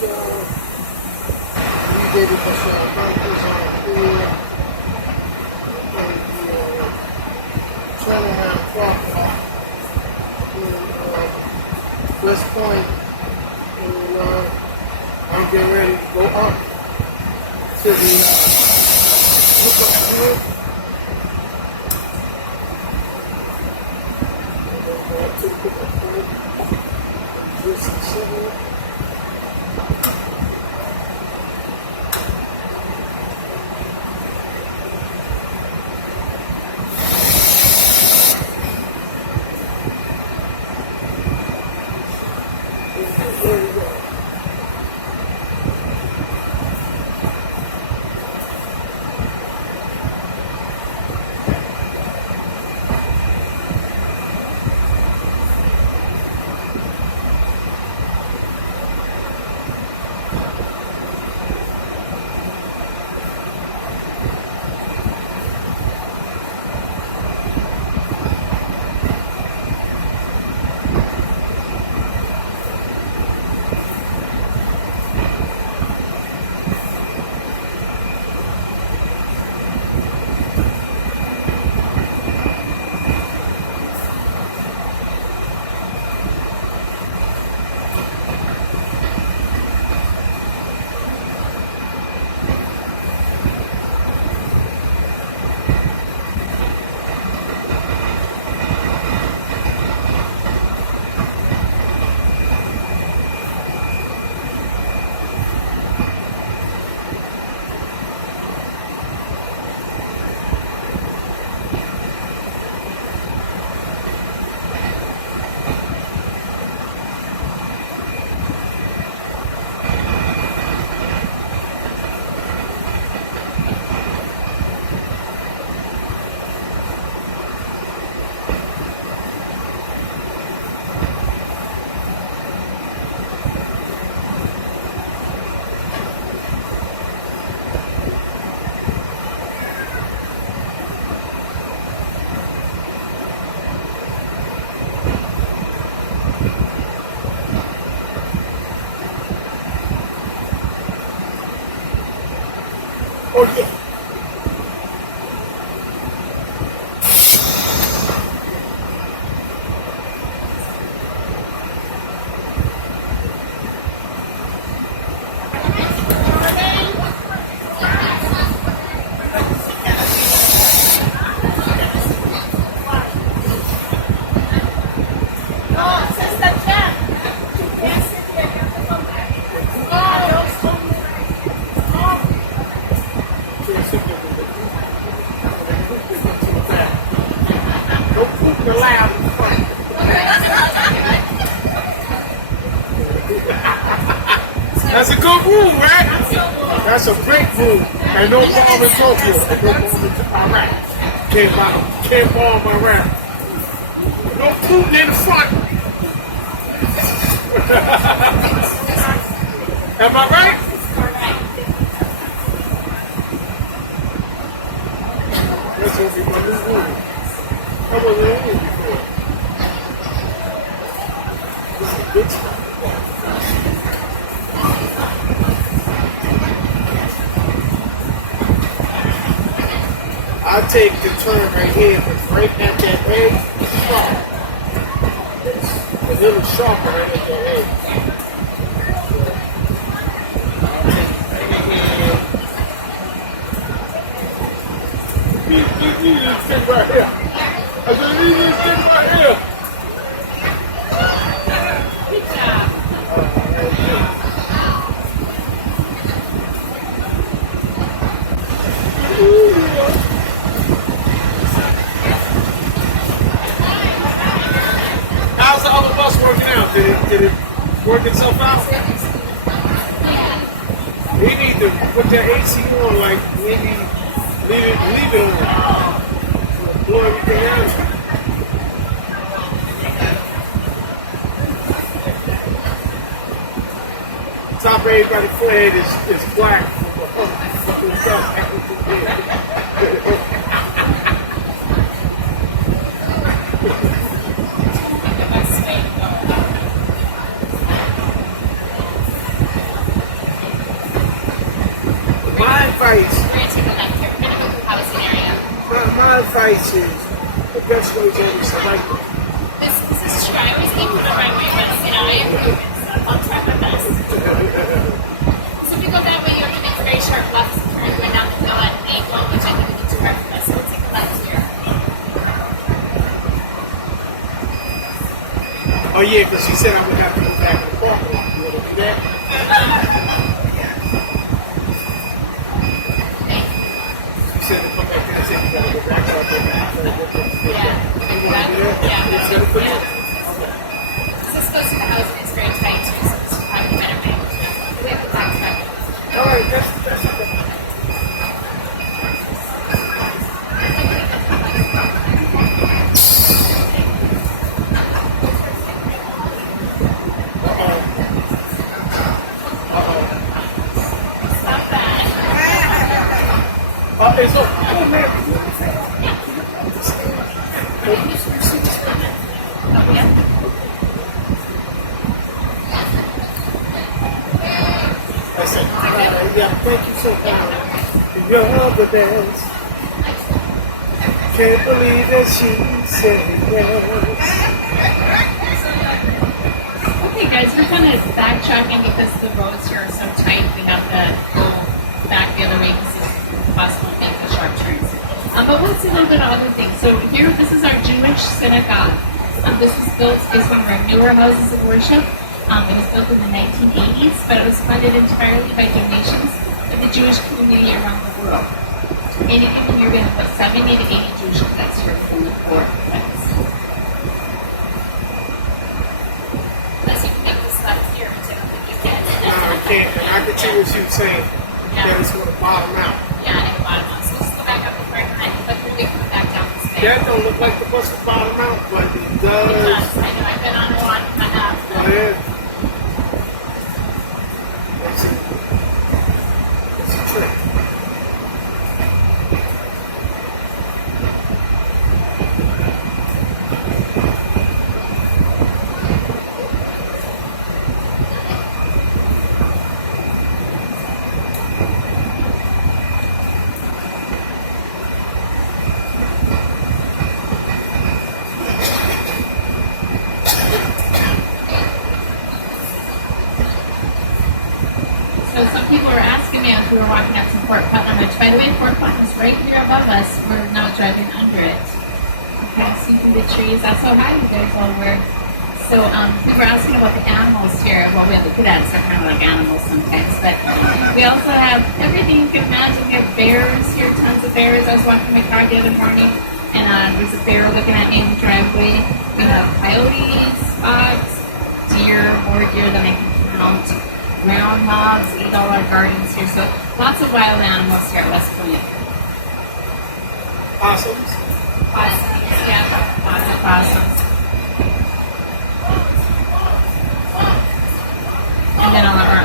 gave it the burgers on here. Turnaround parking lot in West Point. And I'm getting ready to go up to the look up here. Go up to the pickup point. Just city. Oh, yeah. That's a good move, right? That's a great move. And no bomb in Tokyo. And no bomb in Iraq. Can't bomb Iraq. No Putin in the front. Am I right? That's going to be my new move. I wasn't in it before. This is good stuff. I take the turn right here, but right at that edge, it's a little sharper right at that edge. Leave this thing right here. I said, leave this thing right here. How's the other bus working out? Did it work itself out? We need to put that AC on, like maybe leave it on. Blow everything out. Top of everybody's forehead is black. advice, We're going to take a left here. We're going to go through housing area. my advice is the best way is always to like it. This is true. I always aim for the right way, but I improve it. So I'll try my best. So if we go that way, you're going to make a very sharp left turn going down the hill at an angle, which I think would be too hard for us. So we'll take a left here. Oh yeah, because she said I would have to go back to the parking lot. You want to do that? She said to come back there and say you got to go back up there. Yeah. You want to do that? Yeah. It's good for you. So this goes to the housing. It's very tight too, so this is probably better way. We have the tax revenue. All right, that's it. Stop that. It's oh man. Oh, yeah. That's it. Yeah, thank you so much. You're the best. Can't believe that she said yes. Okay, guys, we're kind of backtracking because the roads here are so tight. We have to go back the other way because it's possible to make the sharp turns. But we'll see a little bit of other things. So here, this is our Jewish synagogue. This is one of our newer houses of worship. It was built in the 1980s, but it was funded entirely by donations of the Jewish community around the world. Any given year, we have about 70 to 80 Jewish cadets here from the four cadets. Unless you can make this left here, which I don't think you can. No, I can't. And I can see what she was saying. Yeah. That it's going to bottom out. Yeah, and the bottom one. So just go back up the right behind, but really come back down this way. That don't look like the bus will bottom out, but it It does. does. I know, I've been on one and a half. Go ahead. That's it. That's a trick. So some people were asking me as we were walking up to Fort Putnam, which by the way, Fort Putnam is right here above us. We're now driving under it. You can see through the trees. That's how high you guys all were. So people were asking about the animals here. Well, we have the cadets. They're kind of like animals sometimes. But we also have everything you can imagine. We have bears here, tons of bears. I was walking my car the other morning, and there's a bear looking at me in the driveway. We have coyotes, fox, deer, more deer than I can count. Groundhogs eat all our gardens here, so lots of wild animals here at West Point. Possums. Possums, yeah, lots of possums. And then our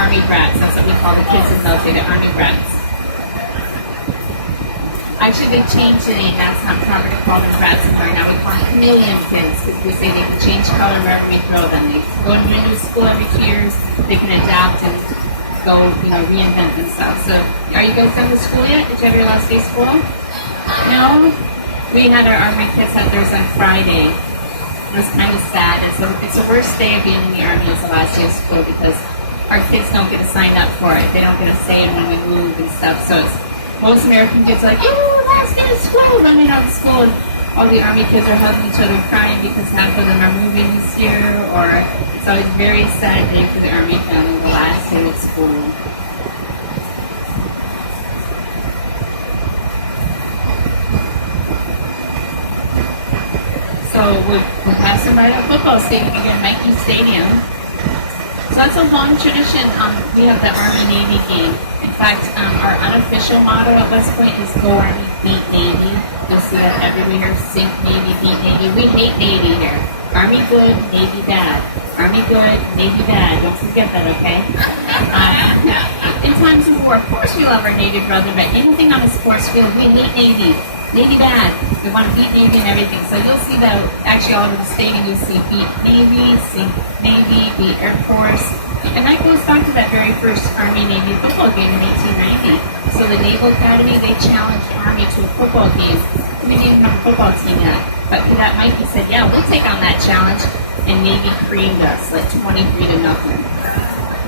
army brats, that's what we call the kids in the military, the army brats. Actually, they changed the name. That's not proper to call them brats anymore. Now we call them chameleon kids because we say they can change color wherever we throw them. They go to a new school every 2 years. They can adapt and go, reinvent themselves. So, are you guys done with school yet? Did you have your last day of school? No? We had our army kids out theirs on Friday. It was kind of sad. It's the worst day of being in the army is the last day of school because our kids don't get to sign up for it. They don't get a say in when we move and stuff. So most American kids are like, last day of school, running out of school. And all the army kids are hugging each other crying because half of them are moving this year. Or it's always a very sad day for the army family, the last day of school. So we're passing by the football stadium again, Nike Stadium. So that's a long tradition. We have the Army-Navy game. In fact, our unofficial motto at West Point is Go Army, Beat Navy. You'll see that everywhere, Sink Navy, Beat Navy. We hate Navy here. Army good, Navy bad. Army good, Navy bad. Don't forget that, okay? In times of war, of course we love our Navy brother, but anything on a sports field, we hate Navy. Navy bad. We want to beat Navy and everything. So you'll see that actually all over the stadium, you'll see beat Navy, sink Navy, beat Air Force. And that goes back to that very first Army-Navy football game in 1890. So the Naval Academy, they challenged Army to a football game. We didn't even have a football team yet. But Cadet Mikey said, yeah, we'll take on that challenge. And Navy creamed us, like 23-0.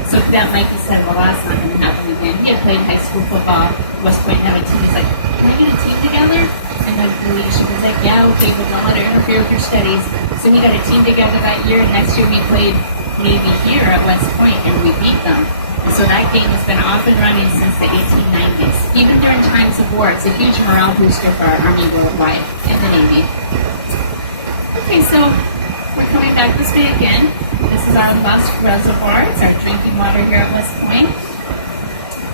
So Cadet Mikey said, well, that's not going to happen again. He had played high school football. West Point had a team. He's like, can we get a team together? And the leadership was like, yeah, okay, but don't let it interfere with your studies. So we got a team together that year. And next year we played Navy here at West Point, and we beat them. And so that game has been off and running since the 1890s. Even during times of war, it's a huge morale booster for our Army worldwide and the Navy. Okay, so we're coming back this way again. This is our Lusk Reservoir. It's our drinking water here at West Point.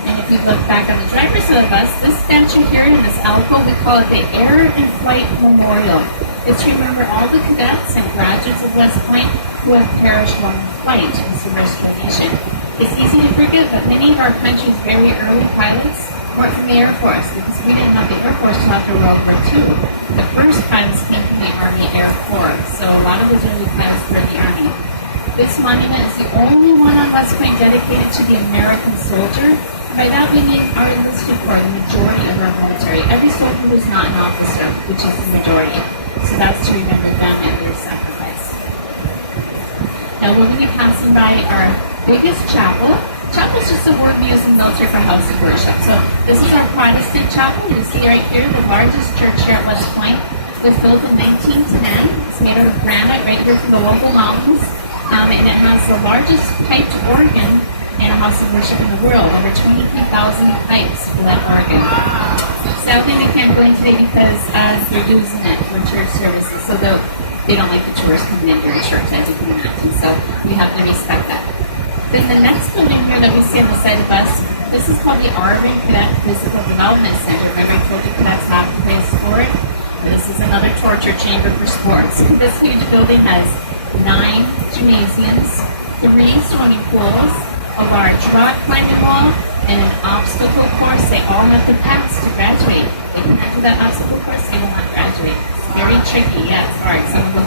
And if you look back on the driver's side of the bus, this statue here in this alcove, we call it the Air and Flight Memorial. It's to remember all the cadets and graduates of West Point who have perished while in flight in service to our nation. It's easy to forget that many of our country's very early pilots weren't from the Air Force, because we didn't have the Air Force until after World War II. The first pilots came from the Army Air Corps, so a lot of those early pilots were in the Army. This monument is the only one on West Point dedicated to the American soldier. By that we mean our enlisted corps, the majority of our military. Every soldier who is not an officer, which is the majority. So that's to remember them and their sacrifice. Now we're going to be passing by our biggest chapel. Chapel is just a word we use in the military for house of worship. So this is our Protestant chapel. You see right here, the largest church here at West Point. It was built in 1910. It's made out of granite right here from the local mountains. And it has the largest piped organ in a house of worship in the world. Over 23,000 pipes for that organ. Sadly, we can't go in today because they're using it for church services. So they don't like the tourists coming in during church, as you can imagine. So we have to respect that. Then the next building here that we see on the side of us, this is called the Arvin Cadet Physical Development Center. Remember I told you cadets have to play a sport? This is another torture chamber for sports. This huge building has 9 gymnasiums, 3 swimming pools, a large rock climbing wall, and an obstacle course they all have to pass to graduate. If you can't do that obstacle course, they will not graduate. It's very tricky, yes. All right, some of them